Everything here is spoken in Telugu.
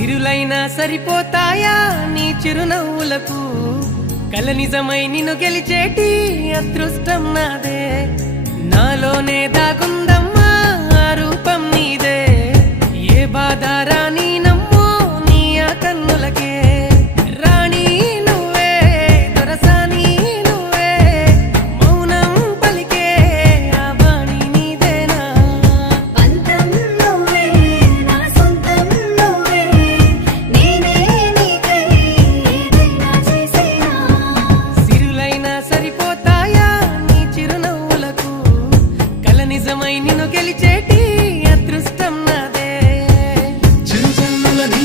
సిరులైనా సరిపోతాయా నీ చిరునవ్వులకు కల నిజమై నిన్ను గెలిచేటి అదృష్టం నాదే నాలోనే దాగుందమ్మా ఆ రూపం నీదే ఏ బాధ రాని నమ్మో నీ ఆ కన్నులకే రాణి నువ్వే దొరసాని నువ్వే మౌనం పలికే ఆ వాణి నీదేనా పంతం నువ్వే నా సొంతం నువ్వే నేనే నీకై ఏదైనా చేసేనా సిరులైనా సరిపోతాయా నీ చిరునవ్వులకు కల నిజమై నిన్ను గెలిచేటి అదృష్టం నాదే చిరుజల్లుల నీ